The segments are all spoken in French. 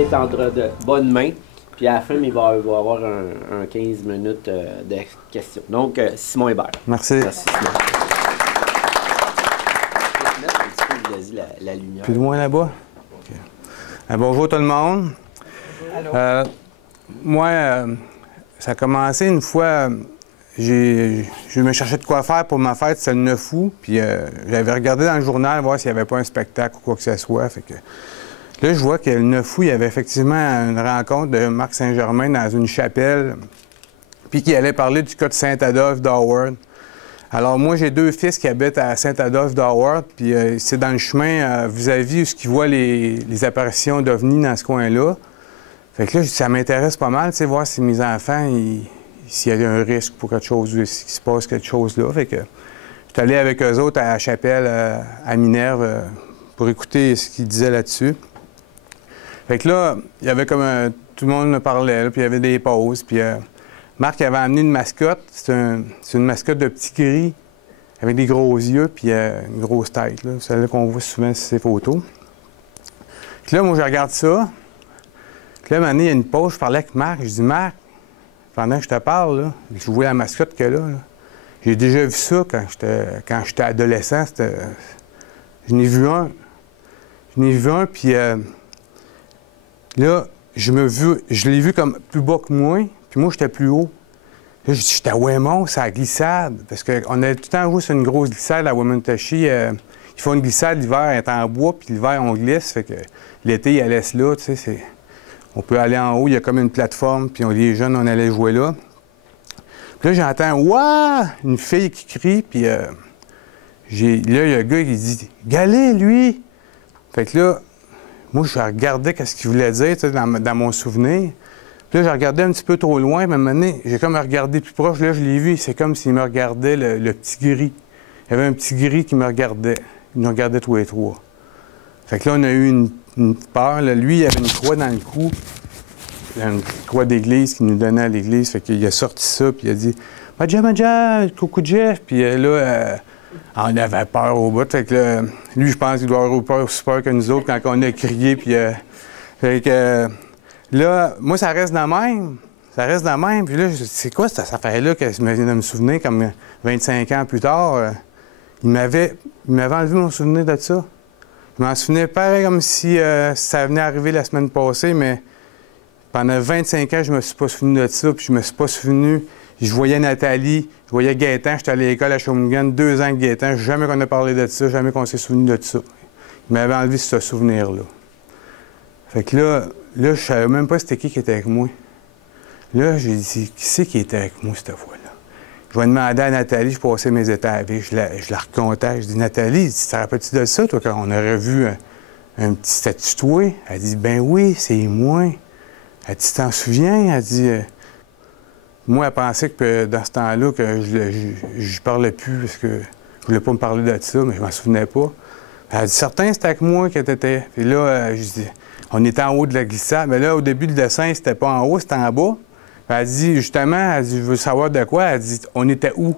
être entre de bonnes mains. Puis à la fin, il va y avoir un 15 minutes de questions. Donc, Simon Hébert. Merci. Merci, Simon. La lumière. Plus loin là-bas? Okay. Bonjour tout le monde. Allô. Moi, ça a commencé une fois, je me cherchais de quoi faire pour ma fête, c'était le 9 août, puis j'avais regardé dans le journal voir s'il n'y avait pas un spectacle ou quoi que ce soit. Fait que, là, je vois que le 9 août, il y avait effectivement une rencontre de Marc Saint-Germain dans une chapelle, puis qu'il allait parler du cas de Saint-Adolphe d'Howard. Alors, moi, j'ai 2 fils qui habitent à Saint-Adolphe d'Howard, puis c'est dans le chemin vis-à-vis où ils voient les apparitions d'ovnis dans ce coin-là. Fait que là, ça m'intéresse pas mal, tu sais, voir si mes enfants, s'il y a un risque pour quelque chose, qu'il se passe quelque chose là. Fait que je suis allé avec eux autres à la chapelle à Minerve pour écouter ce qu'ils disaient là-dessus. Fait que là, il y avait comme tout le monde me parlait, là, puis il y avait des pauses, puis Marc avait amené une mascotte. C'est une mascotte de petit gris avec des gros yeux puis une grosse tête. C'est celle-là qu'on voit souvent sur ces photos. Puis là, moi, je regarde ça. Puis là, à un moment donné, il y a une pause. Je parlais avec Marc. Je dis, Marc, pendant que je te parle, là, je vois la mascotte qu'elle a. Là. J'ai déjà vu ça quand j'étais adolescent. Je n'ai vu un. Puis là, je l'ai vu comme plus bas que moi. Puis moi, j'étais plus haut. Là, j'étais à Ouémont, c'est la glissade. Parce qu'on a tout le temps joué sur une grosse glissade à Wemotaci. Ils font une glissade, l'hiver, elle est en bois, puis l'hiver, on glisse. Fait que l'été, ils laissent là, tu sais. On peut aller en haut, il y a comme une plateforme, puis les jeunes, on allait jouer là. Puis là, j'entends « Ouah! » Une fille qui crie, puis là, il y a un gars qui dit « Galé, lui! » Fait que là, moi, je regardais ce qu'il voulait dire, tu sais, dans mon souvenir. Puis là, je regardais un petit peu trop loin, mais à un moment donné, j'ai comme regardé plus proche. Là, je l'ai vu, c'est comme s'il me regardait le petit gris. Il y avait un petit gris qui me regardait. Il nous regardait tous les trois. Fait que là, on a eu une peur. Là. Lui, il avait une croix dans le cou. Une croix d'église qu'il nous donnait à l'église. Fait qu'il a sorti ça, puis il a dit « Madja, coucou Jeff! » Puis là, on avait peur au bout. Fait que là, lui, je pense qu'il doit avoir peur aussi peur que nous autres quand on a crié. Puis fait que... Là, moi, ça reste dans le même. Ça reste dans le même. Puis là, c'est quoi cette affaire-là que je viens de me souvenir, comme 25 ans plus tard? Il m'avait enlevé mon souvenir de ça. Je m'en souvenais pareil comme si ça venait arriver la semaine passée, mais pendant 25 ans, je me suis pas souvenu de ça. Puis je me suis pas souvenu. Je voyais Nathalie, je voyais Gaétan. J'étais allé à l'école à Shawinigan, 2 ans avec Gaétan. Jamais qu'on a parlé de ça, jamais qu'on s'est souvenu de ça. Il m'avait enlevé ce souvenir-là. Fait que là, je savais même pas c'était qui était avec moi. Là, j'ai dit, qui c'est qui était avec moi cette fois-là? Je vais demander à Nathalie, je passais mes états avec, je la recontacte. Je dis, Nathalie, tu te rappelles-tu de ça, toi, quand on aurait vu un petit statut toi? Elle dit, ben oui, c'est moi. Elle dit, tu t'en souviens? Elle dit, moi, elle pensait que dans ce temps-là, que je parlais plus parce que je voulais pas me parler de ça, mais je m'en souvenais pas. Elle dit, certain, c'était avec moi que t'étais. Puis là, je dis, on était en haut de la glissade. Mais là, au début du dessin, c'était pas en haut, c'était en bas. Puis elle dit, justement, elle dit, je veux savoir de quoi. Elle dit, on était où?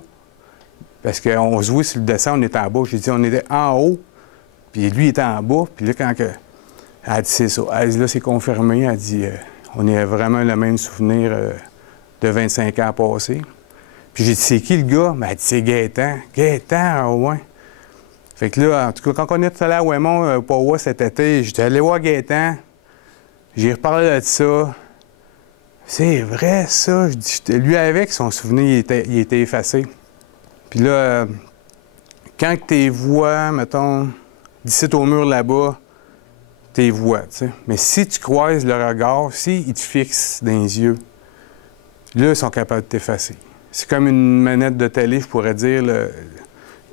Parce qu'on se voit sur le dessin, on était en bas. J'ai dit, on était en haut, puis lui, il était en bas. Puis là, quand elle dit, c'est ça. Elle dit, là, c'est confirmé. Elle dit, on a vraiment le même souvenir de 25 ans passés. Puis j'ai dit, c'est qui le gars? Mais elle dit, c'est Gaétan. Gaétan, ouais. Fait que là, en tout cas, quand on est allé à Ouémont, au Pauwa cet été, j'étais allé voir Gaétan. J'ai reparlé de ça. C'est vrai, ça. Je dis, lui, avec son souvenir, il était effacé. Puis là, quand tu les vois, mettons, d'ici au mur là-bas, tu les vois, tu sais. Mais si tu croises le regard, s'ils te fixent dans les yeux, là, ils sont capables de t'effacer. C'est comme une manette de télé, je pourrais dire,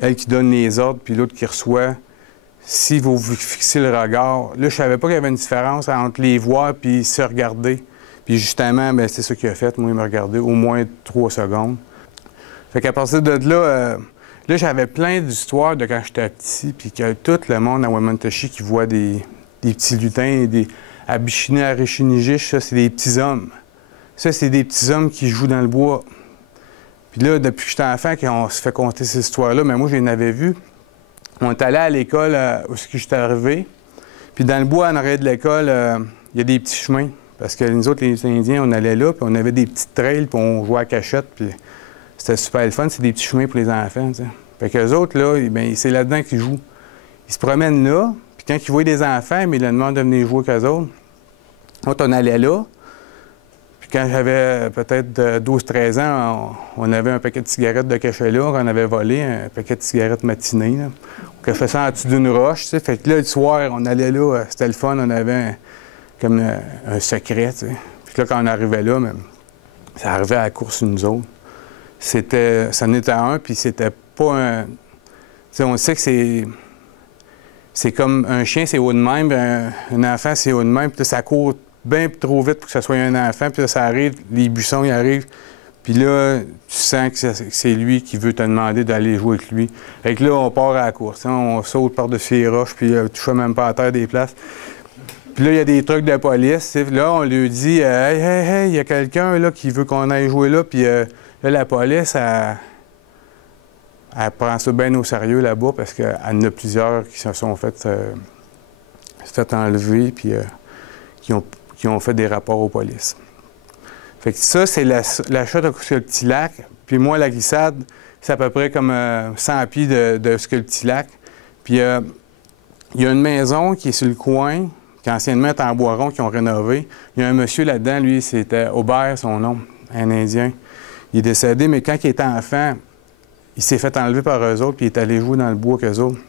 elle qui donne les ordres, puis l'autre qui reçoit. Si vous fixez le regard, là, je savais pas qu'il y avait une différence entre les voir puis se regarder. Puis justement, bien, c'est ça qu'il a fait. Moi, il m'a regardé au moins 3 secondes. Fait qu'à partir de là, là, j'avais plein d'histoires de quand j'étais petit, puis que tout le monde à Wemotaci qui voit des petits lutins, à Bichini, à Réchinigish, ça, c'est des petits hommes. Ça, c'est des petits hommes qui jouent dans le bois. Puis là, depuis que j'étais enfant, on se fait conter ces histoires-là, mais moi, je les avais vues. On est allé à l'école où j'étais arrivé. Puis dans le bois, en arrière de l'école, il y a des petits chemins. Parce que nous autres, les Indiens, on allait là, puis on avait des petites trails, puis on jouait à cachette, puis c'était super le fun. C'est des petits chemins pour les enfants, t'sais. Fait qu'eux autres, là, bien, c'est là-dedans qu'ils jouent. Ils se promènent là, puis quand ils voient des enfants, mais ils leur demandent de venir jouer avec eux autres. L'autre, on allait là. Puis quand j'avais peut-être 12-13 ans, on avait un paquet de cigarettes de cachet là, qu'on avait volé, un paquet de cigarettes matinées, là. On cachait ça en dessous d'une roche, tu sais. Fait que là, le soir, on allait là, c'était le fun, on avait comme un secret, tu sais. Puis là, quand on arrivait là, même, ça arrivait à la course sur nous autres. Ça en était un, puis c'était pas un... Tu sais, on sait que c'est comme un chien, c'est haut de même, un enfant, c'est haut de même, puis là, ça court bien trop vite pour que ce soit un enfant, puis là, ça arrive, les buissons, ils arrivent, puis là, tu sens que c'est lui qui veut te demander d'aller jouer avec lui. Fait que là, on part à la course, hein, on saute par-dessus les roches, puis tu touche même pas à terre des places. Puis là, il y a des trucs de police. T'sais. Là, on lui dit hey, hey, hey, il y a quelqu'un là qui veut qu'on aille jouer là. Puis là, la police, elle prend ça bien au sérieux là-bas parce qu'il y en a plusieurs qui se sont fait enlever puis qui ont fait des rapports aux polices. Fait que ça, c'est l'achat de ce petit lac. Puis moi, la glissade, c'est à peu près comme 100 pieds de ce que le petit lac. Puis il y a une maison qui est sur le coin, qui anciennement était en bois rond, qui ont rénové. Il y a un monsieur là-dedans, lui, c'était Aubert, son nom, un Indien. Il est décédé, mais quand il était enfant, il s'est fait enlever par eux autres, puis il est allé jouer dans le bois qu'eux autres.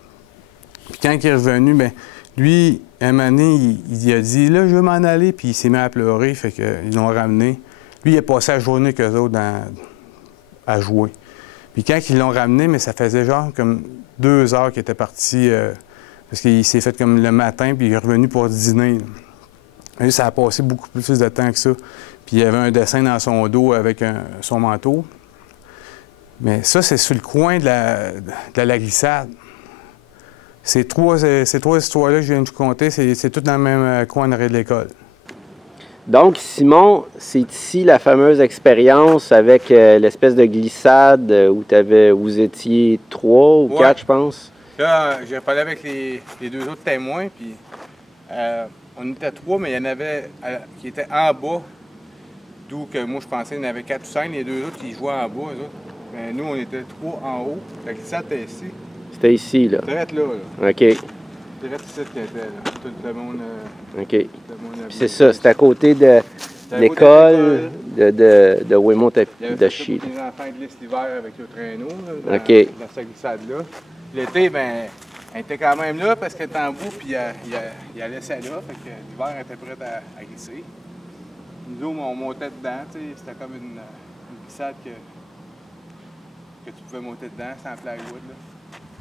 Puis quand il est revenu, bien, lui, un moment donné, il a dit « Là, je veux m'en aller », puis il s'est mis à pleurer, fait qu'ils l'ont ramené. Lui, il a passé la journée qu'eux autres à jouer. Puis quand ils l'ont ramené, mais ça faisait genre comme 2 heures qu'il était parti... parce qu'il s'est fait comme le matin, puis il est revenu pour dîner. Là, ça a passé beaucoup plus de temps que ça. Puis il y avait un dessin dans son dos avec son manteau. Mais ça, c'est sur le coin de la glissade. Ces trois histoires-là que je viens de vous conter, c'est tout dans le même coin de l'école. Donc, Simon, c'est ici la fameuse expérience avec l'espèce de glissade où vous étiez 3 ou 4, je pense. Là, j'ai parlé avec les 2 autres témoins, puis on était 3, mais il y en avait qui étaient en bas, d'où que moi je pensais qu'il y en avait 4 ou 5, les 2 autres qui jouaient en bas, eux autres. Mais nous, on était 3 en haut, fait que ça était ici. C'était ici, là. Direct là, là. OK. Direct ici qui était, là. Tout le monde... OK. Puis c'est ça, c'est à côté de l'école de Wemotashi. Les enfants glissent l'hiver avec le traîneau, là, OK. dans cette glissade-là. L'été, bien, elle était quand même là parce qu'elle était en bout, puis il allait ça là, fait que l'hiver, elle était prête à glisser. Nous autres, on montait dedans, tu sais, c'était comme une glissade que tu pouvais monter dedans, c'était en plywood, là.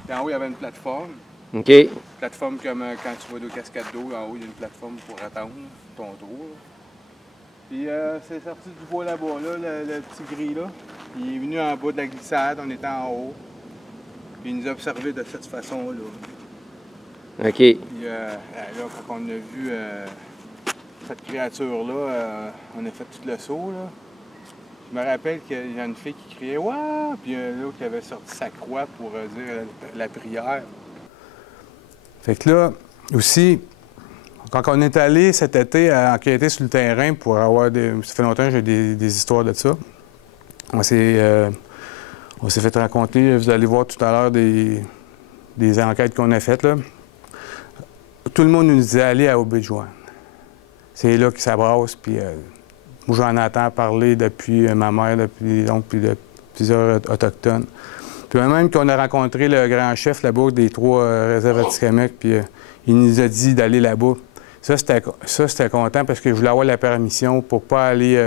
Puis en haut, il y avait une plateforme. OK. Une plateforme comme quand tu vas aux cascades d'eau, en haut, il y a une plateforme pour attendre ton tour, là. Puis c'est sorti du bois là-bas, là, le petit gris, là. Il est venu en bas de la glissade, on était en haut. Puis il nous a observés de cette façon-là. OK. Puis là, quand on a vu cette créature-là, on a fait tout le saut, là. Je me rappelle qu'il y a une fille qui criait « Waouh! » Puis l'autre qui avait sorti sa croix pour dire la prière. Fait que là, aussi, quand on est allé cet été à enquêter sur le terrain pour avoir des... Ça fait longtemps que j'ai des histoires de ça. On s'est fait raconter, vous allez voir tout à l'heure des enquêtes qu'on a faites, là. Tout le monde nous disait aller à Aubaie-de-Joanne. C'est là qu'ils s'abrassent, puis moi j'en entends parler depuis ma mère, depuis de plusieurs Autochtones. Puis même qu'on a rencontré le grand chef là-bas des 3 réserves Atikamekw, puis il nous a dit d'aller là-bas. Ça, c'était content parce que je voulais avoir la permission pour pas aller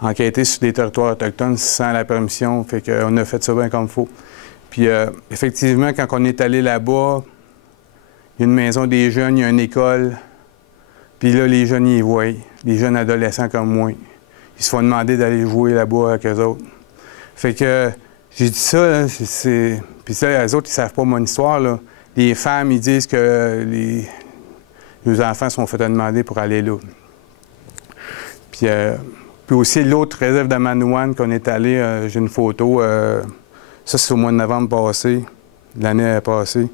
enquêter sur des territoires autochtones sans la permission. Fait qu'on a fait ça bien comme il faut. Puis effectivement, quand on est allé là-bas, il y a une maison des jeunes, il y a une école. Puis là, les jeunes, ils y voient. Les jeunes adolescents comme moi. Ils se font demander d'aller jouer là-bas avec eux autres. Fait que j'ai dit ça, là, puis ça, les autres, ils savent pas mon histoire, là. Les femmes, ils disent que les enfants sont fait demander pour aller là. Puis aussi, l'autre réserve de Manouane qu'on est allé, j'ai une photo. Ça, c'est au mois de novembre passé, l'année passée.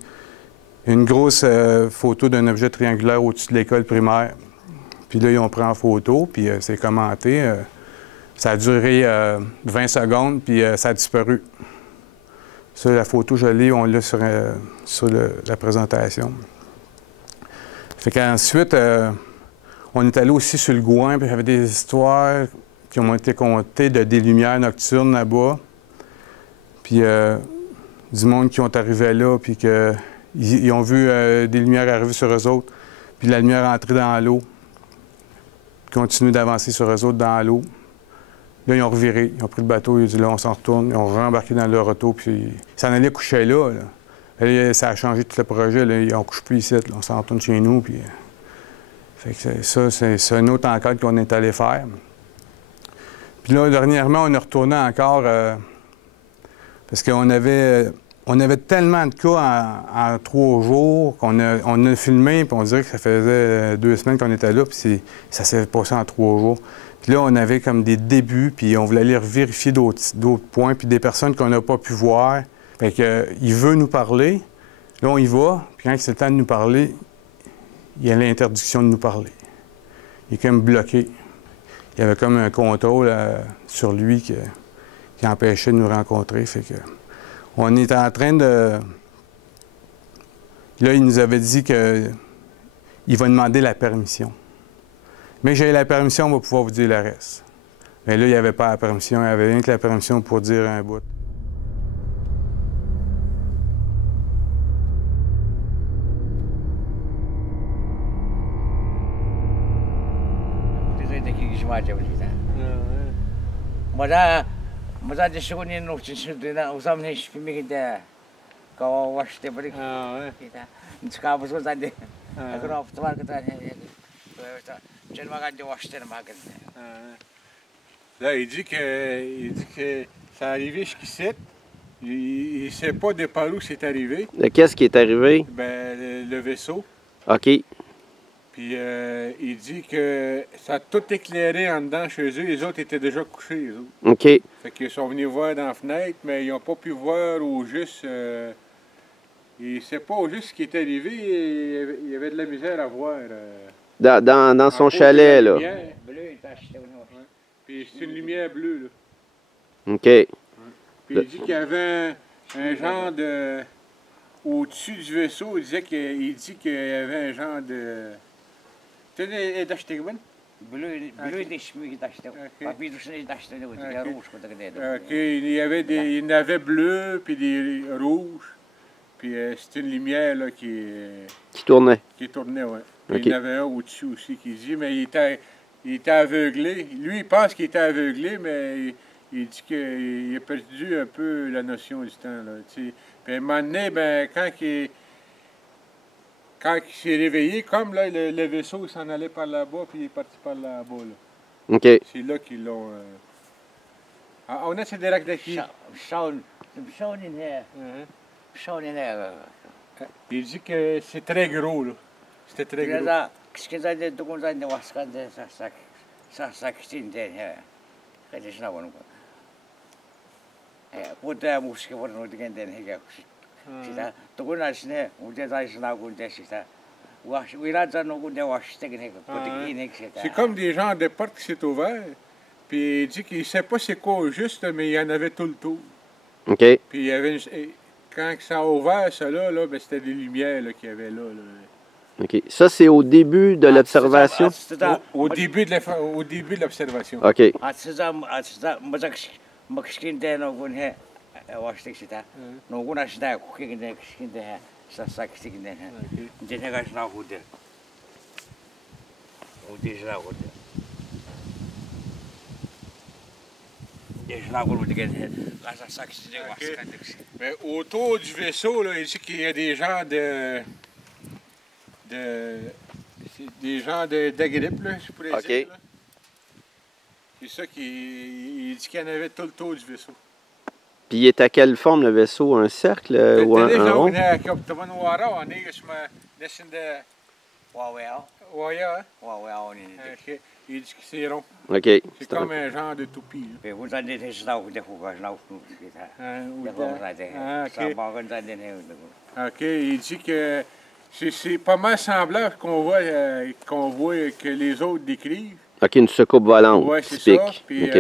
une grosse photo d'un objet triangulaire au-dessus de l'école primaire. Puis là, ils ont pris en photo, puis c'est commenté. Ça a duré 20 secondes, puis ça a disparu. Ça, la photo, je l'ai, on l'a sur la présentation. Fait qu'ensuite, on est allé aussi sur le Gouin, puis il y avait des histoires qui ont été contées de des lumières nocturnes là-bas. Puis du monde qui ont arrivé là, puis qu'ils ont vu des lumières arriver sur eux autres, puis la lumière entrer dans l'eau, continuer d'avancer sur eux autres dans l'eau. Là, ils ont reviré, ils ont pris le bateau, ils ont dit là, on s'en retourne, ils ont rembarqué dans leur auto, puis ils s'en allaient coucher là. Là, ça a changé tout le projet, là, ils ont couché plus ici, là, on s'en retourne chez nous, puis... Fait que ça, c'est une autre enquête qu'on est allé faire. Puis là, dernièrement, on est retourné encore, parce qu'on avait tellement de cas en 3 jours qu'on a filmé, puis on dirait que ça faisait 2 semaines qu'on était là, puis ça s'est passé en 3 jours. Puis là, on avait comme des débuts, puis on voulait aller vérifier d'autres points, puis des personnes qu'on n'a pas pu voir. Fait que, il veut nous parler. Là, on y va, puis quand c'est le temps de nous parler, il y a l'interdiction de nous parler. Il est comme bloqué. Il y avait comme un contrôle sur lui qui empêchait de nous rencontrer. Fait que, on est en train de... Là, il nous avait dit qu'il va demander la permission. Mais j'ai la permission, on va pouvoir vous dire le reste. Mais là, il n'y avait pas la permission, il n'y avait rien que la permission pour dire un bout. Là, il dit que ça arrivé jusqu'ici. Il ne sait pas de par où c'est arrivé. Qu'est-ce qui est arrivé? Ben, le vaisseau. OK. Puis il dit que ça a tout éclairé en dedans chez eux. Les autres étaient déjà couchés, les autres. OK. Fait qu'ils sont venus voir dans la fenêtre, mais ils n'ont pas pu voir au juste... il ne sait pas au juste ce qui est arrivé. Il y avait de la misère à voir. Dans son chalet, là. Puis c'est une lumière bleue, là. OK. Puis il dit qu'il y avait un genre de... Au-dessus du vaisseau, il dit qu'il y avait un genre de... Tu sais, d'acheter quoi? OK, il y avait bleu, puis des rouges. Puis c'était une lumière, là, qui tournait. Qui tournait, oui. Okay. Il y en avait un au-dessus aussi qui dit, mais il était aveuglé. Lui, il pense qu'il était aveuglé, mais il dit qu'il a perdu un peu la notion du temps, là, tu sais. Puis à un moment donné, ben, quand il s'est réveillé, comme là, le vaisseau, il s'en allait par là-bas, puis il est parti par là-bas, là. OK. C'est là qu'ils l'ont... on a ces déracles d'acquis. Il dit que c'est très gros, là. C'était très gros. C'est comme des genres de portes qui s'est ouvertes. Puis il dit qu'il ne sait pas c'est quoi au juste, mais il y en avait tout le tour. OK. Puis il y avait quand ça a ouvert, ça là, ben, c'était des lumières qu'il y avait là. OK. Ça, c'est au début de l'observation? Au début de l'observation. OK. Mais autour du vaisseau, là, il dit qu'il y a des gens d'agrippe, là, je pourrais dire. Là. C'est ça il dit qu'il y en avait tout le tour du vaisseau. Puis il est à quelle forme le vaisseau? Un cercle ou un rond? Il dit que c'est rond. OK. C'est comme un genre de toupie. OK, il dit que C'est pas mal semblable qu'on voit que les autres décrivent. OK, une soucoupe volante. Oui, c'est typique. ça. Puis, OK.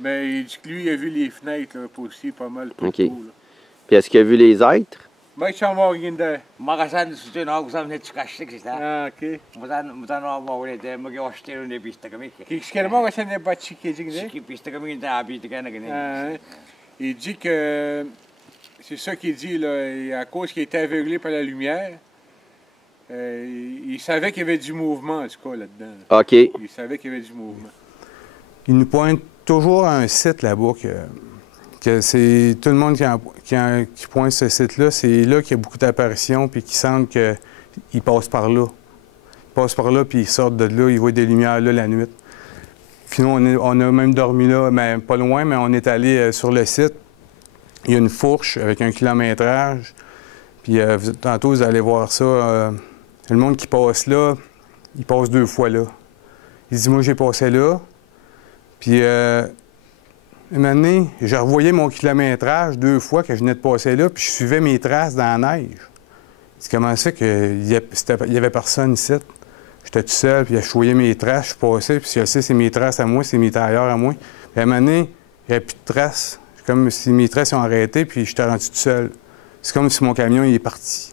mais il dit que lui, il a vu les fenêtres là, aussi pas mal. OK. Puis est-ce qu'il a vu les êtres? Mike Chamorguinde. Magasan suti no kusam net skashtik sitä. Ah, OK. Mutta no mawulite magi ostelu ne pista kami. Qu'est-ce moi, ça n'est pas chiqué, Siki pista kami ta abit kana kana. Il dit que c'est ça qu'il dit, là, et à cause qu'il était aveuglé par la lumière, il savait qu'il y avait du mouvement, en tout cas, là-dedans. OK. Il savait qu'il y avait du mouvement. Il nous pointe toujours à un site là-bas que c'est tout le monde qui pointe ce site-là. C'est là qu'il y a beaucoup d'apparitions puis qui sentent qu'ils passent par là. Ils passent par là puis ils sortent de là, ils voient des lumières là la nuit. Puis nous, on a même dormi là, mais pas loin, mais on est allé sur le site. Il y a une fourche avec un kilométrage. Puis tantôt, vous allez voir ça. Le monde qui passe là, il passe 2 fois là. Il dit, moi, j'ai passé là. Puis, une année, j'ai revoyé mon kilométrage 2 fois que je venais de passer là, puis je suivais mes traces dans la neige. C'est comment ça qu'il y avait personne ici. J'étais tout seul, puis je voyais mes traces, je passais, puis je sais, c'est mes traces à moi, c'est mes tailleurs à moi. Puis à un moment donné, il n'y avait plus de traces. C'est comme si mes traces ont arrêté, puis j'étais rendu tout seul. C'est comme si mon camion, il est parti.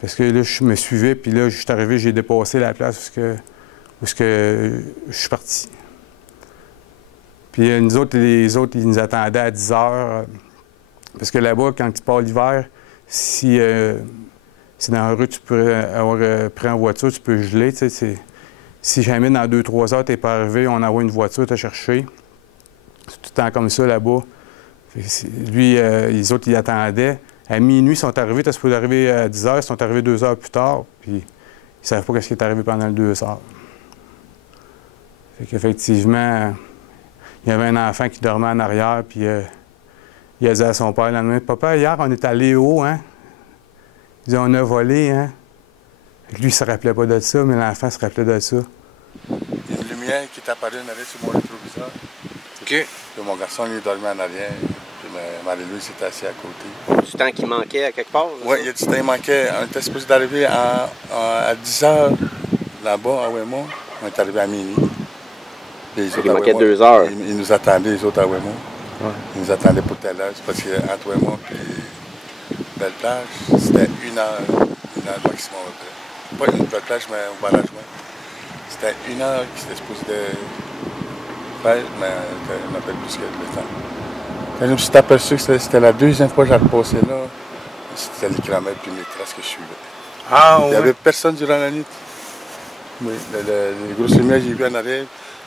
Parce que là, je me suivais, puis là, je suis arrivé, j'ai dépassé la place où je suis parti. Puis nous autres, les autres, ils nous attendaient à 10 heures. Parce que là-bas, quand tu pars l'hiver, si dans la rue, tu peux avoir pris en voiture, tu peux geler. Si jamais dans 2-3 heures, tu n'es pas arrivé, on envoie une voiture te chercher. C'est tout le temps comme ça là-bas. Lui, les autres, ils attendaient. À minuit, ils sont arrivés, tu supposé arriver à 10 heures, ils sont arrivés 2 heures plus tard, puis ils ne savaient pas ce qui est arrivé pendant les 2 heures. Fait qu'effectivement, il y avait un enfant qui dormait en arrière, puis il a dit à son père le lendemain, « Papa, hier, on est allé haut, hein? » Il dit, « On a volé, hein? » Lui, il ne se rappelait pas de ça, mais l'enfant se rappelait de ça. Il y a une lumière qui est apparue en arrière sur mon rétroviseur. OK. Puis mon garçon, lui, dormait en arrière. Puis Marie-Louise s'était assise à côté. Du temps qui manquait à quelque part? Oui, il y a du temps qui manquait. On était supposé d'arriver à 10 heures là-bas, à Ouémont. On est arrivé à minuit. Il manquait 2 heures. Ils nous attendaient, les autres, à Ouémont. Ouais. Ils nous attendaient pour telle heure. C'est parce qu'entre Ouémont et Belle-Plage, c'était 1 heure maximum à peu près. Pas une Belle-Plage, mais un barrage. C'était 1 heure qui était supposé de faire, mais on n'a pas plus que le temps. Quand je me suis aperçu que c'était la 2e fois que j'avais passé là, c'était les kilomètres puis les traces que je suivais. Ah, Il n'y avait personne durant la nuit. Oui, les grosses lumières que j'ai vues en arrière,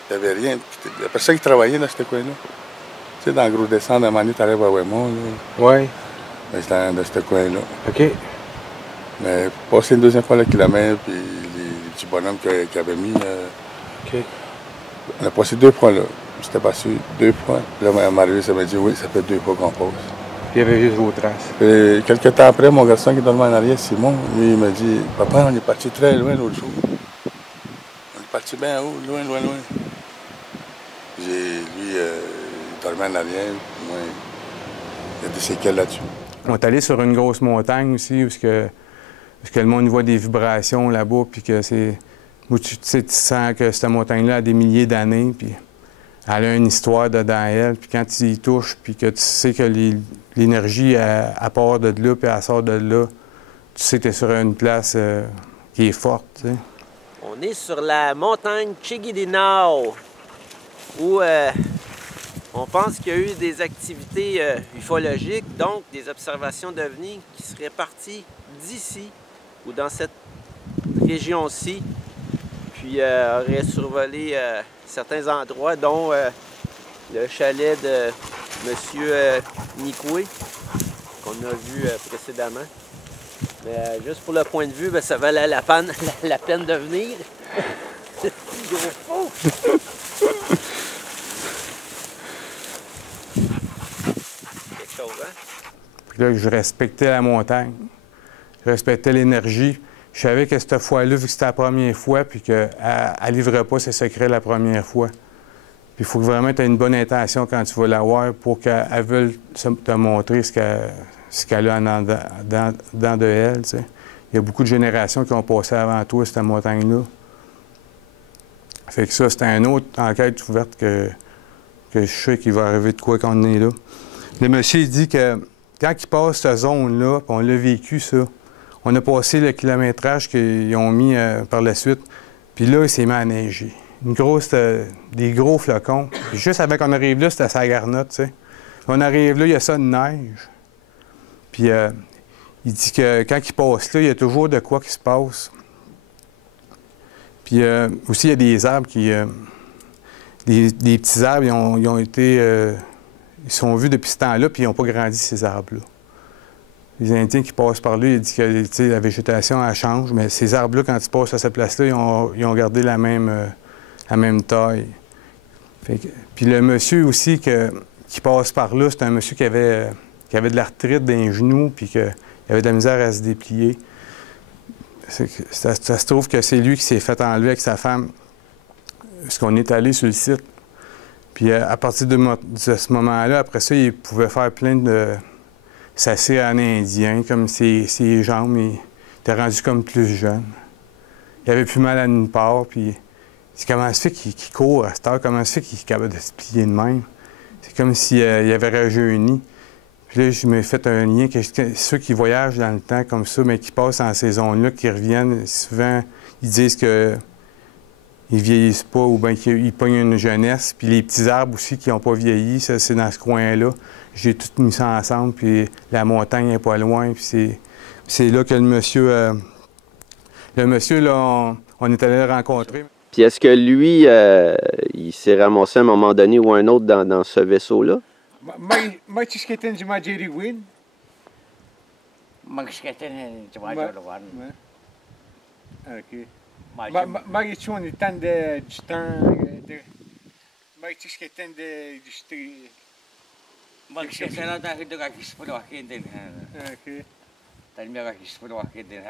il n'y avait rien. Il n'y a personne qui travaillait dans ce coin-là. Tu sais, dans le gros descendre, à un moment donné, tu arrives à Ouémont. Oui. Mais c'était dans ce coin-là. OK. Mais passer une 2e fois le kilomètre, puis les petits bonhommes qu'ils avaient mis. OK. On a passé 2 fois là. J'étais pas sûr, 2 fois. Puis là, Marie-Louise m'a dit, oui, ça fait 2 fois qu'on passe. Puis il y avait juste vos traces. Puis, quelques temps après, mon garçon qui dormait en arrière, Simon, lui, il m'a dit, papa, on est parti très loin l'autre jour. On est parti bien haut, loin, loin, loin. Lui, il dormait en arrière, moi, il y a des séquelles là-dessus. On est allé sur une grosse montagne aussi, où le monde voit des vibrations là-bas, puis que c'est... Où tu sens que cette montagne-là a des milliers d'années, puis elle a une histoire dedans elle, puis quand tu y touches, puis que tu sais que l'énergie, elle part de là, puis elle sort de là, tu sais que tu es sur une place qui est forte, tu sais. On est sur la montagne Chigidinao, où on pense qu'il y a eu des activités ufologiques, donc des observations d'OVNI qui seraient parties d'ici, ou dans cette région-ci, puis aurait survolé certains endroits, dont le chalet de M. Nikoué, qu'on a vu précédemment. Mais juste pour le point de vue, ça valait la peine de venir. Gros fou! Quelque chose, hein? Puis là, je respectais la montagne, je respectais l'énergie. Je savais que cette fois-là, vu que c'était la première fois, puis qu'elle ne livrait pas ses secrets la première fois. Puis il faut que vraiment tu aies une bonne intention quand tu vas la voir pour qu'elle veuille te montrer ce qu'elle a dans de elle. Tu sais. il y a beaucoup de générations qui ont passé avant toi, cette montagne-là. Fait que ça, c'était une autre enquête ouverte que je sais qu'il va arriver de quoi quand on est là. Le monsieur, il dit que quand il passe cette zone-là, puis on l'a vécu, ça, on a passé le kilométrage qu'ils ont mis par la suite, puis là, il s'est mis à neiger. Des gros flocons. Puis juste avant qu'on arrive là, c'était sa garnotte, tu sais. On arrive là, il y a ça de neige. Puis il dit que quand il passe là, il y a toujours de quoi qui se passe. Puis aussi, il y a des arbres qui... des petits arbres, ils ont été... ils sont vus depuis ce temps-là, puis ils n'ont pas grandi, ces arbres-là. Les Indiens qui passent par là, ils disent que tu sais, la végétation, elle change, mais ces arbres-là, quand ils passent à cette place-là, ils ont gardé la même taille. Puis le monsieur aussi qui passe par là, c'est un monsieur qui avait de l'arthrite dans les genoux, puis qu'il avait de la misère à se déplier. Ça se trouve que c'est lui qui s'est fait enlever avec sa femme, parce qu'on est allé sur le site. Puis à partir de ce moment-là, après ça, il pouvait faire plein de... s'asseoir en indien, comme ses jambes, il était rendu comme plus jeune. Il avait plus mal à nulle part, puis comment ça fait qu'il court à cette heure? Comment ça fait qu'il est capable de se plier de même? C'est comme s'il avait rajeuni. Puis là, je me suis fait un lien que ceux qui voyagent dans le temps comme ça, mais qui passent en ces zones-là, qui reviennent, souvent, ils disent que ils vieillissent pas ou bien qu'ils pognent une jeunesse. Puis les petits arbres aussi qui n'ont pas vieilli, ça, c'est dans ce coin-là. J'ai tout mis ça ensemble, puis la montagne n'est pas loin, puis c'est là que le monsieur, là, on est allé le rencontrer. Puis est-ce que lui, il s'est ramassé à un moment donné ou un autre dans ce vaisseau-là? Mai tisketin de Majeri Win? Magsketen sa mga jolawan. Ok. Mai tson tan de mai tisketin de Magsketen na tayo dito kakis po wakin din. Ok. Tani mga kakis po wakin din.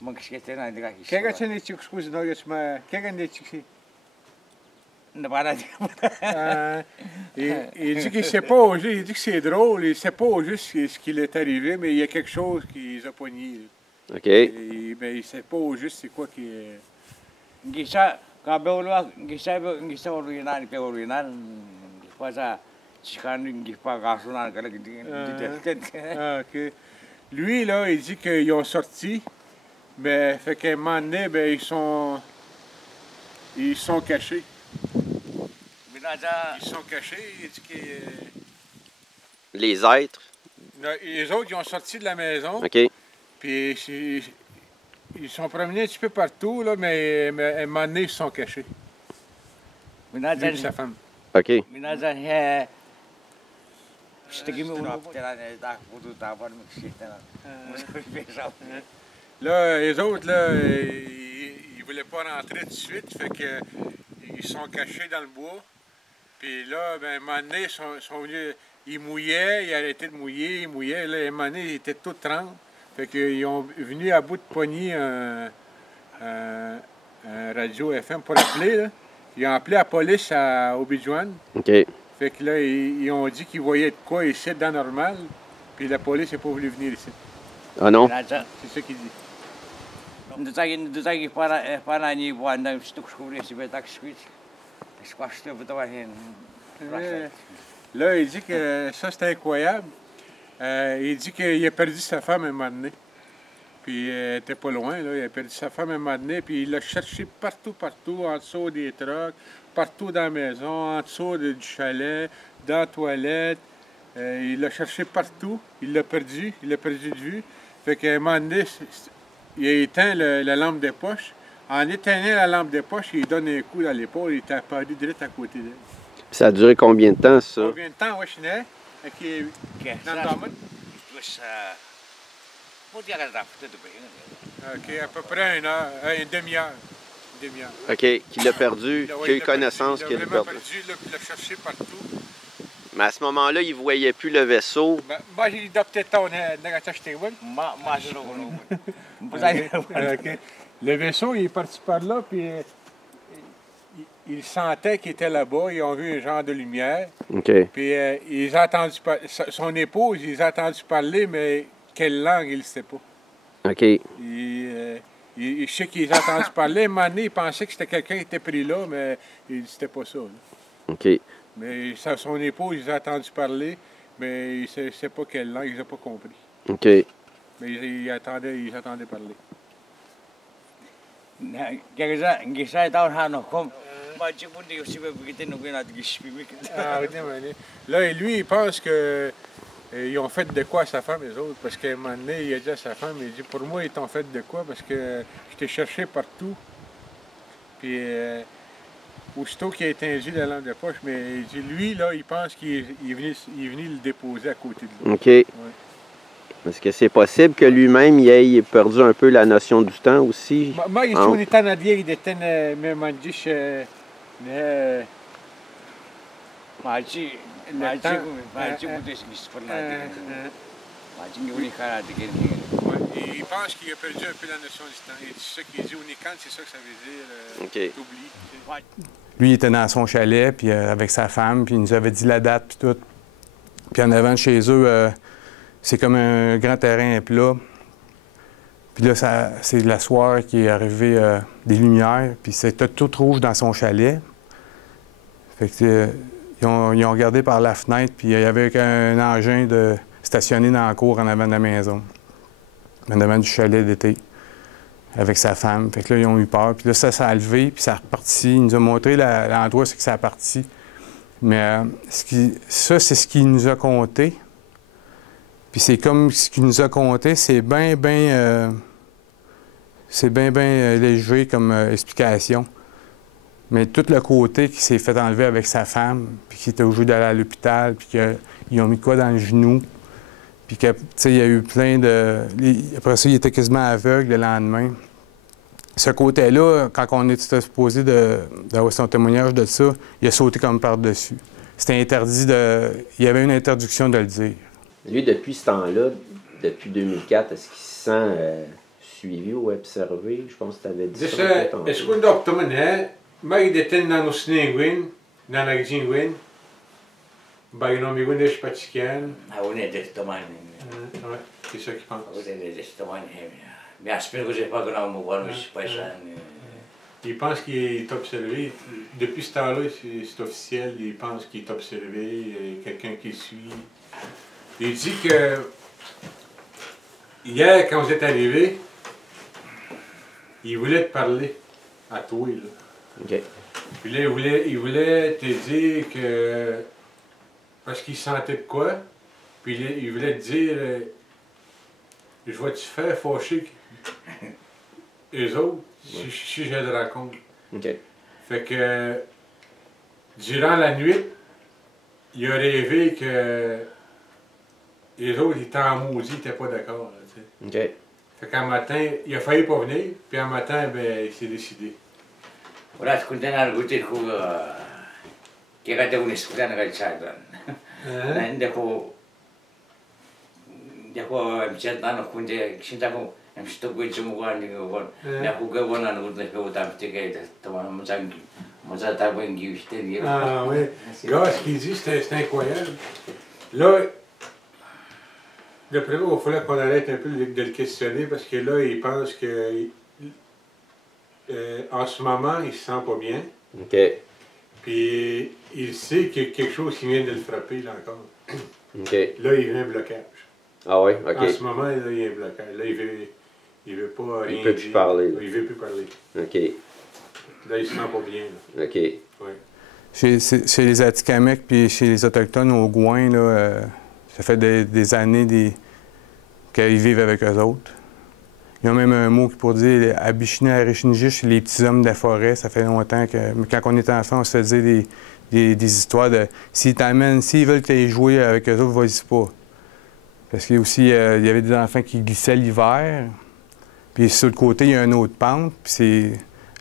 Magsketen na dito kakis. Kega tsen ne çıkmış noyos ma kega ne çıksı? Il dit qu'il ne sait pas, il dit que c'est drôle, il ne sait pas juste ce qui lui est arrivé, mais il y a quelque chose qui les a pognés. OK. Mais il ne sait pas juste c'est quoi qui est... Gisa, kabelwa, gisa original, pe original. Gisa, chikan, gisa gasunan kala Ah, OK. Lui, là, il dit qu'ils ont sorti, mais fait qu'à un moment donné, ben, ils sont cachés. Ils sont cachés, il dit que... Les êtres? Les autres, ils ont sorti de la maison. OK. Puis ils sont promenés un petit peu partout, là, mais à un moment donné, ils se sont cachés. Lui et sa femme. OK. Là, les autres, là, ils ne voulaient pas rentrer tout de suite, fait que ils sont cachés dans le bois. Puis là, ben, à un moment donné, ils sont venus, ils mouillaient, ils arrêtaient de mouiller, ils mouillaient. Là, à un moment donné, ils étaient tous trempés. Fait qu'ils ont venu à bout de poignée un radio FM pour appeler, là. Ils ont appelé la police à Obidjouane. OK. Fait que là, ils ont dit qu'ils voyaient de quoi ici dans normal. Puis la police n'est pas voulu venir ici. Ah non? C'est ça qu'il dit. Là, il dit que ça, c'est incroyable. Il dit qu'il a perdu sa femme un moment donné. Puis elle n'était pas loin, là. Il a perdu sa femme un moment donné. Puis il l'a cherché partout, en dessous des trucks, partout dans la maison, en dessous du chalet, dans la toilette. Il l'a cherché partout. Il l'a perdu de vue. Fait qu'à un moment donné, il a éteint la lampe de poche. En éteignant la lampe de poche, il donne un coup dans l'épaule, il est apparu direct à côté d'elle. Ça a duré combien de temps, ça? Combien de temps, ouais, je n'ai? Dans le domaine? OK, à peu près une heure, une demi-heure. OK, qu'il a perdu, qu'il a eu connaissance qu'il a perdu. Il l'a cherché partout. Mais à ce moment-là, il ne voyait plus le vaisseau. Moi, j'ai adopté ton acheté. Le vaisseau, il est parti par là, puis il sentait qu'il était là-bas. Ils ont vu un genre de lumière. OK. Puis ils ont entendu son épouse, ils ont entendu parler, mais quelle langue, il ne sait pas. OK. Je sais qu'ils ont entendu parler. Un moment donné, ils pensaient que c'était quelqu'un qui était pris là, mais c'était pas ça. Là. OK. Mais son épouse, ils ont entendu parler, mais ils ne savaient pas quelle langue, ils n'ont pas compris. OK. Mais ils attendaient parler. Là, lui, il pense que ils ont fait de quoi à sa femme, les autres? Parce qu'à un moment donné, il a dit à sa femme, il dit, pour moi, ils t'ont fait de quoi? Parce que je t'ai cherché partout. Puis, aussitôt qu'il a étendu la lampe de poche, mais il dit, lui, là, il pense qu'il est venu le déposer à côté de lui. OK. Ouais. Est-ce que c'est possible que lui-même il ait perdu un peu la notion du temps aussi? Ma unità nadia de ten me mangish il pense qu'il a perdu un peu la notion du temps. Et c'est ça qu'il dit unicante, c'est ça que ça veut dire. T'oublies. Lui, il était dans son chalet, puis avec sa femme, puis il nous avait dit la date, puis tout. Puis en avant de chez eux, c'est comme un grand terrain plat. Puis là, c'est la soirée qui est arrivé des lumières, puis c'était tout rouge dans son chalet. Fait que, ils ont regardé par la fenêtre, puis il y avait un engin stationné dans la cour en avant de la maison, en avant du chalet d'été, avec sa femme. Fait que là, ils ont eu peur. Puis là, ça a levé, puis ça a reparti. Il nous a montré l'endroit, c'est que ça a parti. Mais ça, c'est ce qu'il nous a conté. Puis c'est comme ce qu'il nous a conté, c'est bien léger comme explication. Mais tout le côté qui s'est fait enlever avec sa femme, puis qui était obligé d'aller à l'hôpital, puis qu'ils ont mis quoi dans le genou, puis que, tu sais, il y a eu plein de... Après ça, il était quasiment aveugle le lendemain. Ce côté-là, quand on était supposé d'avoir son témoignage de ça, il a sauté comme par-dessus. C'était interdit il y avait une interdiction de le dire. Lui, depuis ce temps-là, depuis 2004, est-ce qu'il se sent suivi ou observé? Je pense que tu avais dit ça. Est-ce qu'on doit obtenir, mais il était dans nos snégouines, dans la gingouine, ben il a mis des spatikiens. Ah, on est des tomates. Ouais, c'est ça qu'il pense. On est des tomates. Mais j'espère que j'ai pas grand mouvement, je sais pas ça. Il pense qu'il est observé. Depuis ce temps-là, c'est officiel, il pense qu'il est observé, il y a quelqu'un qui suit. Il dit que hier, quand vous êtes arrivé, il voulait te parler à toi. Là. OK. Puis là, il voulait te dire que. Parce qu'il sentait de quoi. Puis là, il voulait te dire je vais-tu faire fâcher eux autres si je le raconte. OK. Fait que. Durant la nuit, il a rêvé que. Les autres, ils étaient en maudit, ils n'étaient pas d'accord. OK. Fait qu'un matin, il a failli pas venir, puis un matin, ben, il s'est décidé. Voilà, tu connais un goûter qui a été un escouade dans le chat. D'accord. D'accord, un petit peu, on connaît, qui s'est encore un petit peu de temps, on a beaucoup de temps, on a beaucoup de temps, Ah oui. Là, ce qu'il dit, c'est incroyable. Là, d'après moi, il fallait qu'on arrête un peu de le questionner parce que là, il pense que en ce moment, il se sent pas bien. OK. Puis il sait qu'il y a quelque chose qui vient de le frapper là encore. OK. Là, il y a un blocage. Ah oui? OK. En ce moment, là, il y a un blocage. Là, il veut pas rien Il peut plus dire. parler. Il veut plus parler. OK. Là, il se sent pas bien. Là. OK. Ouais. Chez les Atikamekw puis chez les Autochtones au Gouin, là, ça fait des années qu'ils vivent avec eux autres. Ils ont même un mot pour dire Abichini Arishinjish, les petits hommes de la forêt. Ça fait longtemps que. Quand on était enfant, on se faisait des histoires de s'ils veulent que tu ailles jouer avec eux autres, vas-y pas. Parce qu'il y a aussi, il y avait des enfants qui glissaient l'hiver. Puis sur le côté, il y a une autre pente. Puis c'est.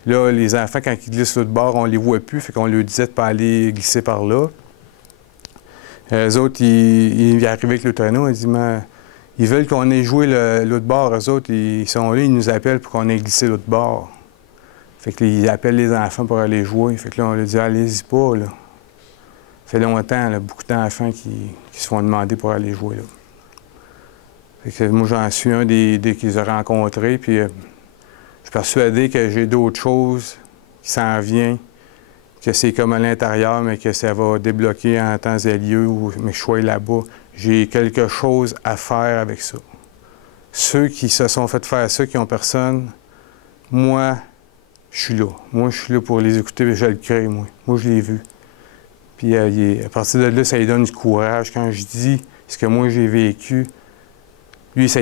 Là, les enfants, quand ils glissent sur le bord, on les voit plus. Fait qu'on leur disait de pas aller glisser par là. Eux autres, ils arrivaient avec le traîneau, ils disent ils veulent qu'on ait joué l'autre bord. Eux autres, ils sont là, ils nous appellent pour qu'on ait glissé l'autre bord. Fait qu'ils appellent les enfants pour aller jouer. Fait que là, on leur dit allez-y pas, là. Ça fait longtemps, là, beaucoup d'enfants qui se font demander pour aller jouer, là. Fait que moi, j'en suis un des qu'ils ont rencontrés, puis je suis persuadé que j'ai d'autres choses qui s'en viennent, que c'est comme à l'intérieur, mais que ça va débloquer en temps et lieu, mais que je sois là-bas. J'ai quelque chose à faire avec ça. Ceux qui se sont fait faire ça, qui n'ont personne, moi, je suis là. Moi, je suis là pour les écouter, je le crée, moi. Moi, je l'ai vu. Puis à partir de là, ça lui donne du courage. Quand je dis ce que moi, j'ai vécu, lui, ça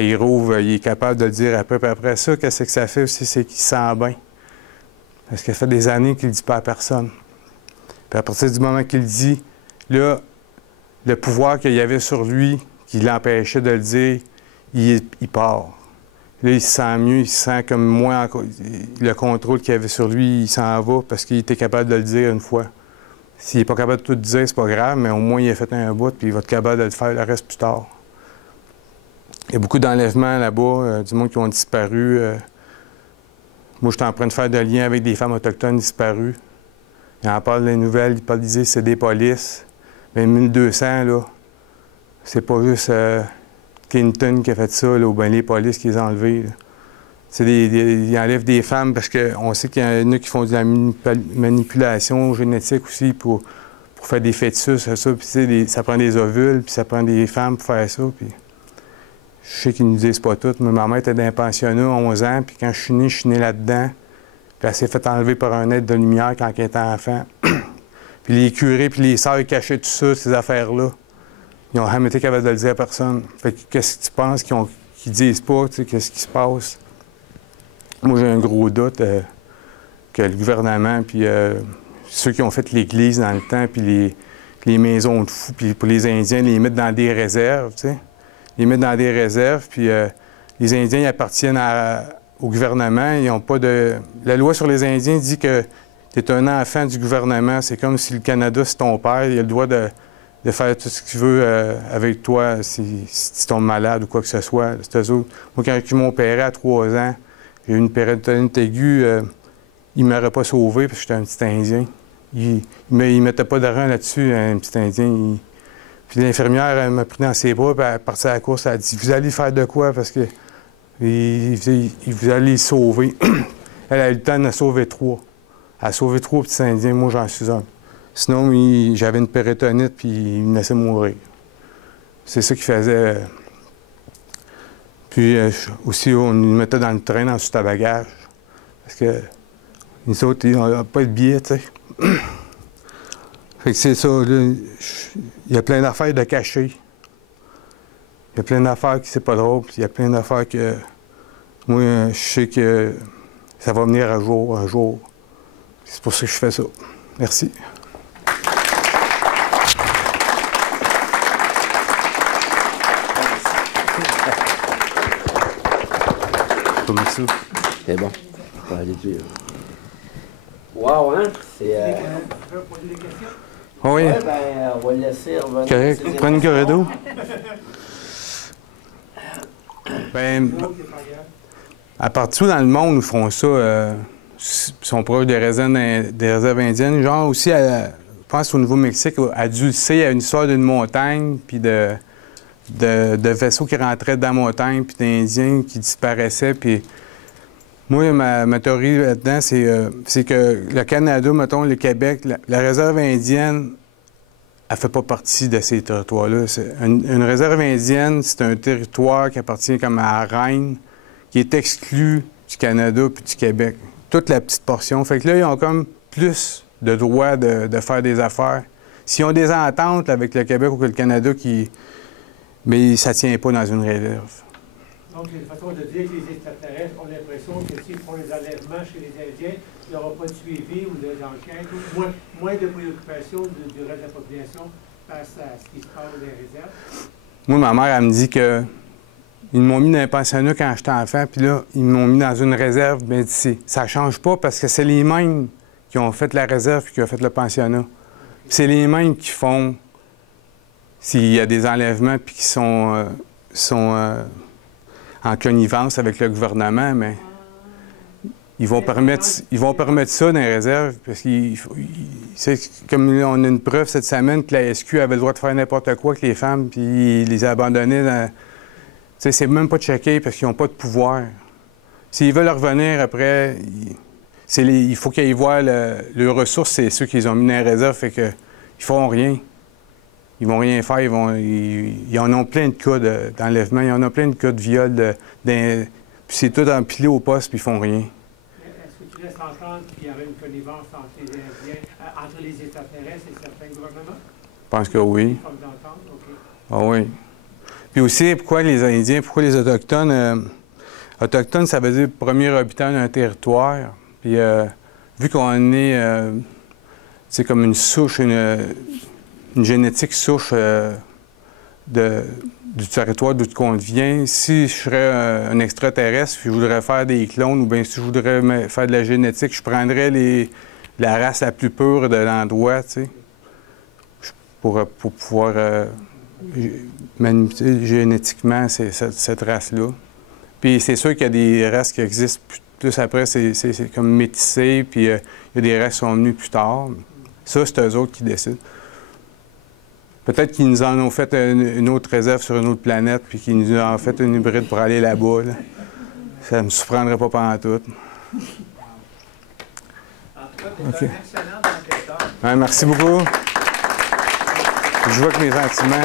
y rouvre, il est capable de le dire après. Puis après ça, qu'est-ce que ça fait aussi, c'est qu'il se sent bien. Parce que ça fait des années qu'il ne le dit pas à personne. Puis à partir du moment qu'il le dit, là, le pouvoir qu'il y avait sur lui, qui l'empêchait de le dire, il part. Là, il se sent mieux, il se sent comme moi, le contrôle qu'il avait sur lui, il s'en va parce qu'il était capable de le dire une fois. S'il n'est pas capable de tout dire, c'est pas grave, mais au moins il a fait un bout, puis il va être capable de le faire le reste plus tard. Il y a beaucoup d'enlèvements là-bas, du monde qui ont disparu. Moi, je suis en train de faire des liens avec des femmes autochtones disparues. Ils en parlent des nouvelles, ils parlent d'idées, c'est des polices. Mais 1200, là, c'est pas juste Clinton qui a fait ça, là, ou bien les polices qui les ont enlevés. Ils enlèvent des femmes parce qu'on sait qu'il y en a qui font de la manipulation génétique aussi pour faire des fœtus, ça. Puis, ça prend des ovules, puis ça prend des femmes pour faire ça. Puis, je sais qu'ils nous disent pas tout, mais ma mère était d'un pensionnat à 11 ans, puis quand je suis né là-dedans. Puis elle s'est fait enlever par un être de lumière quand elle était enfant. Puis les curés puis les sœurs cachaient tout ça, ces affaires-là. Ils ont jamais été capables de le dire à personne. Fait que qu'est-ce que tu penses qu'ils disent pas, tu sais, qu'est-ce qui se passe? Moi, j'ai un gros doute que le gouvernement, puis ceux qui ont fait l'Église dans le temps, puis les maisons de fous, puis pour les Indiens, les mettent dans des réserves, tu sais. Les mettent dans des réserves, puis les Indiens, ils appartiennent au gouvernement. Ils n'ont pas de... La loi sur les Indiens dit que tu es un enfant du gouvernement. C'est comme si le Canada, c'est ton père. Il a le droit de faire tout ce qu'il veut avec toi si tu tombes malade ou quoi que ce soit. C'est eux autres. Moi, quand ils m'ont opéré à 3 ans, j'ai eu une péritonite aiguë. Ils ne m'auraient pas sauvé parce que j'étais un petit Indien. Ils ne mettaient pas de rein là-dessus, un petit Indien. Puis l'infirmière, elle m'a pris dans ses bras, puis elle est partie à la course. Elle a dit « Vous allez faire de quoi? » Parce que vous allez les sauver. Elle a eu le temps de sauver 3. Elle a sauvé 3 petits Indiens. Moi, j'en suis un. Sinon, j'avais une péritonite, puis il me laissait mourir. C'est ça qu'il faisait. Puis aussi, on nous mettait dans le train, dans le soute-à-bagages. Parce que nous autres, on n'a pas de billets, tu sais. Fait que c'est ça, là. Il y a plein d'affaires de cachées. Il y a plein d'affaires qui c'est pas drôle, puis il y a plein d'affaires que moi, je sais que ça va venir un jour. C'est pour ça que je fais ça. Merci. C'est bon. On va aller dessus. Wow, hein? C'est. Oui. Ouais, ben, on va le laisser revenir. Correct. Prends une corridor. Ben, à partout dans le monde, ils font ça. Ils sont proches des réserves indiennes. Genre aussi, je pense au Nouveau-Mexique, à Dulce, il y a une histoire d'une montagne, puis de vaisseaux qui rentraient dans la montagne, puis d'Indiens qui disparaissaient. Puis moi, ma théorie là-dedans, c'est que le Canada, mettons, le Québec, la réserve indienne, elle ne fait pas partie de ces territoires-là. Une réserve indienne, c'est un territoire qui appartient comme à la Reine, qui est exclu du Canada puis du Québec. Toute la petite portion. Fait que là, ils ont comme plus de droit de faire des affaires. S'ils ont des ententes avec le Québec ou le Canada, mais ça ne tient pas dans une réserve. Donc, c'est une façon de dire que les extraterrestres ont l'impression que s'ils font les enlèvements chez les Indiens, il n'y aura pas de suivi ou d'enquête, ou moins de préoccupation du reste de la population face à ce qui se passe dans les réserves. Moi, ma mère, elle me dit que ils m'ont mis dans un pensionnat quand j'étais enfant, puis là, ils m'ont mis dans une réserve. Bien, ça ne change pas parce que c'est les mêmes qui ont fait la réserve et qui ont fait le pensionnat. C'est les mêmes qui font s'il y a des enlèvements puis qui sont en connivence avec le gouvernement, mais ils vont permettre ça dans les réserves parce c'est comme on a une preuve cette semaine que la SQ avait le droit de faire n'importe quoi avec les femmes puis ils les abandonnaient sais, c'est même pas checké parce qu'ils n'ont pas de pouvoir. S'ils veulent revenir après, il faut qu'ils voient leurs ressources, c'est ceux qu'ils ont mis dans les réserves, fait que ils feront rien. Ils vont rien faire, ils en ont plein de cas d'enlèvement, ils en ont plein de cas de viol, puis c'est tout empilé au poste, puis ils font rien. Est-ce que tu laisses entendre qu'il y avait une connivence entre les Indiens, entre les extraterrestres et certains gouvernements? Je pense que oui. Comme d'entendre, OK. Ah oui. Puis aussi, pourquoi les Indiens, pourquoi les Autochtones? Autochtone, ça veut dire premier habitant d'un territoire. Puis vu qu'on est, c'est comme une souche, une génétique souche du territoire d'où on vient, si je serais un extraterrestre, puis je voudrais faire des clones, ou bien si je voudrais faire de la génétique, je prendrais la race la plus pure de l'endroit, tu sais, pour pouvoir manipuler génétiquement cette race-là. Puis c'est sûr qu'il y a des races qui existent plus après, c'est comme métissé, puis il y a des races qui sont venues plus tard. Ça, c'est eux autres qui décident. Peut-être qu'ils nous en ont fait une autre réserve sur une autre planète, puis qu'ils nous ont fait une hybride pour aller là-bas. Là. Ça ne me surprendrait pas pantoute. En tout cas, tu es un excellent enquêteur. Ouais, merci beaucoup. Je vois que mes sentiments.